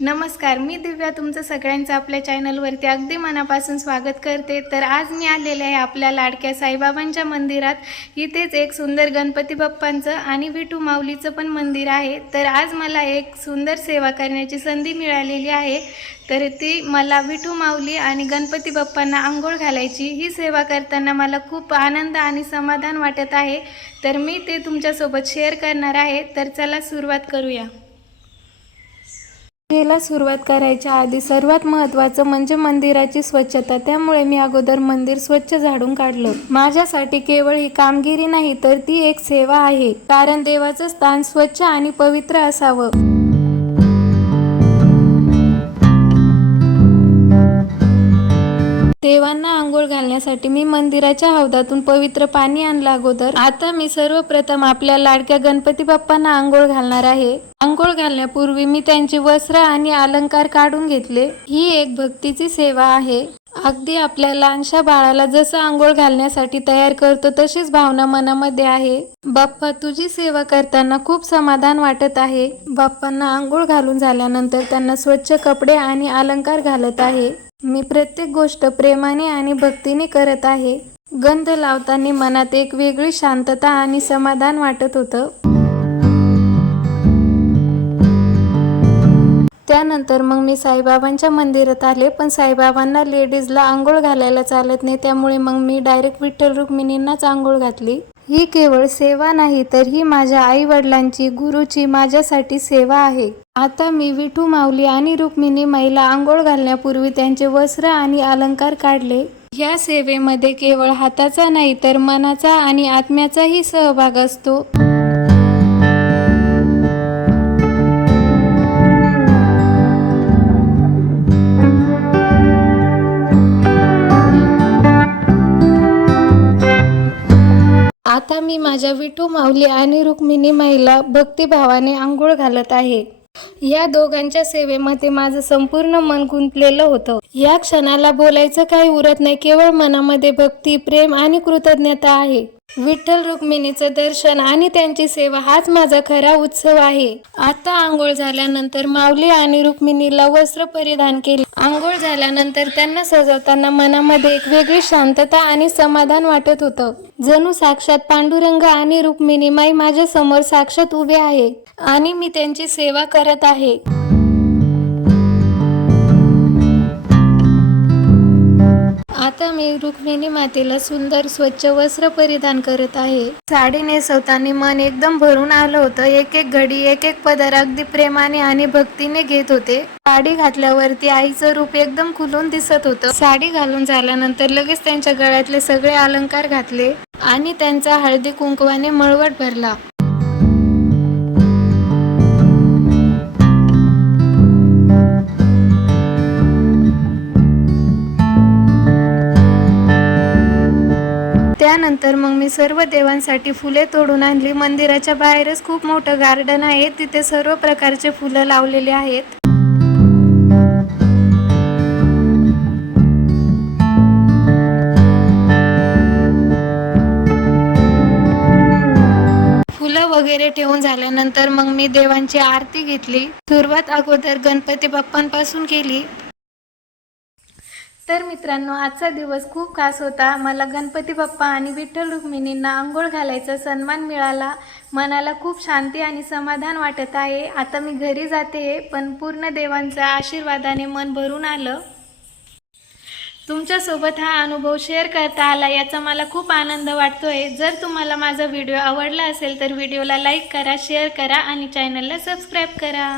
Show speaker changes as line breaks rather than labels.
नमस्कार मी दिव्या तुमचं सगळ्यांचं आपल्या चॅनलवरती अगदी मनापासून स्वागत करते. तर आज मी आलेले आहे आपल्या लाडक्या साईबाबांच्या मंदिरात. इथेच एक सुंदर गणपती बाप्पांचं आणि विठू माऊलीचं पण मंदिर आहे. तर आज मला एक सुंदर सेवा करण्याची संधी मिळालेली आहे. तर ती मला विठू माऊली आणि गणपती बाप्पांना आंघोळ घालायची ही सेवा करताना मला खूप आनंद आणि समाधान वाटत आहे. तर मी ते तुमच्यासोबत शेअर करणार आहे. तर चला सुरुवात करूया. याला सुरुवात करायच्या आधी सर्वात महत्त्वाचं म्हणजे मंदिराची स्वच्छता. त्यामुळे मी अगोदर मंदिर स्वच्छ झाडून काढलं. माझ्यासाठी केवळ ही कामगिरी नाही तर ती एक सेवा आहे. कारण देवाचं स्थान स्वच्छ आणि पवित्र असावं. देवांना आंघोळ घालण्यासाठी मी मंदिराच्या हौदातून पवित्र पाणी आणलं अगोदर. आता मी सर्वप्रथम आपल्या लाडक्या गणपती बाप्पांना आंघोळ घालणार आहे. आंघोळ घालण्यापूर्वी मी त्यांची वस्त्र आणि अलंकार काढून घेतले. ही एक भक्तीची सेवा आहे. अगदी आपल्या लहानशा बाळाला जसं आंघोळ घालण्यासाठी तयार करतो तशीच भावना मनामध्ये आहे. बाप्पा तुझी सेवा करताना खूप समाधान वाटत आहे. बाप्पांना आंघोळ घालून झाल्यानंतर त्यांना स्वच्छ कपडे आणि अलंकार घालत आहे. मी प्रत्येक गोष्ट प्रेमाने आणि भक्तीने करत आहे. गंध लावताना मनात एक वेगळी शांतता आणि समाधान वाटत होतं. त्यानंतर मग मी साईबाबांच्या मंदिरात आले पण साईबाबांना लेडीजला आंघोळ घालायला चालत नाही त्यामुळे मग मी डायरेक्ट विठ्ठल रुक्मिणींनाच आंघोळ घातली. ही केवळ सेवा नाही तर ही माझ्या आई वडिलांची गुरुची माझ्यासाठी सेवा आहे. आता मी विठू माऊली आणि रुक्मिणी माईला आंघोळ घालण्यापूर्वी त्यांचे वस्त्र आणि अलंकार काढले. या सेवेमध्ये केवळ हाताचा नाही तर मनाचा आणि आत्म्याचाही सहभाग असतो. आता मी माझ्या विठू माऊली आणि रुक्मिणी माईला भक्तिभावाने आंघोळ घालत आहे. या दोघांच्या सेवेमध्ये माझं संपूर्ण मन गुंतलेलं होतं. या क्षणाला बोलायचं काही उरत नाही केवळ मनामध्ये भक्ती प्रेम आणि कृतज्ञता आहे. विठ्ठल रुक्मिणीचं दर्शन आणि त्यांची सेवा हाच माझा खरा उत्सव आहे. आता आंघोळ झाल्यानंतर माऊली आणि रुक्मिणीला वस्त्र परिधान केले. आंघोळ झाल्यानंतर त्यांना सजवताना मनामध्ये एक वेगळी शांतता आणि समाधान वाटत होतं. जणू साक्षात पांडुरंग आणि रुक्मिणी माई माझ्यासमोर साक्षात उभे आहे आणि मी त्यांची सेवा करत आहे. रुक्मिणी मातेला सुंदर स्वच्छ वस्त्र परिधान करत आहे. साडी नेसवताना मन एकदम भरून आलं होतं. एक एक घडी एक एक पदर अगदी प्रेमाने आणि भक्तीने घेत होते. साडी घातल्यावरती आईचं रूप एकदम खुलून दिसत होतं. साडी घालून झाल्यानंतर लगेच त्यांच्या गळ्यातले सगळे अलंकार घातले आणि त्यांचा हळदी कुंकवाने मळवट भरला. त्यानंतर मग मी सर्व देवांसाठी फुले तोडून आणली. मंदिराच्या बाहेरच खूप मोठं गार्डन आहे. तिथे सर्व प्रकारचे फुलं लावलेले आहेत. फुलं वगैरे ठेवून झाल्यानंतर मग मी देवांची आरती घेतली. सुरुवात अगोदर गणपती बाप्पांपासून केली. तर मित्रांनो आजचा दिवस खूप खास होता. मला गणपती बाप्पा आणि विठ्ठल रुक्मिणींना आंघोळ घालायचा सन्मान मिळाला. मनाला खूप शांती आणि समाधान वाटत आहे. आता मी घरी जाते पण पूर्ण देवांच्या आशीर्वादाने मन भरून आलं. तुमच्यासोबत हा अनुभव शेअर करता आला याचा मला खूप आनंद वाटतोय. जर तुम्हाला माझा व्हिडिओ आवडला असेल तर व्हिडिओला लाईक करा शेअर करा आणि चॅनलला सबस्क्राईब करा.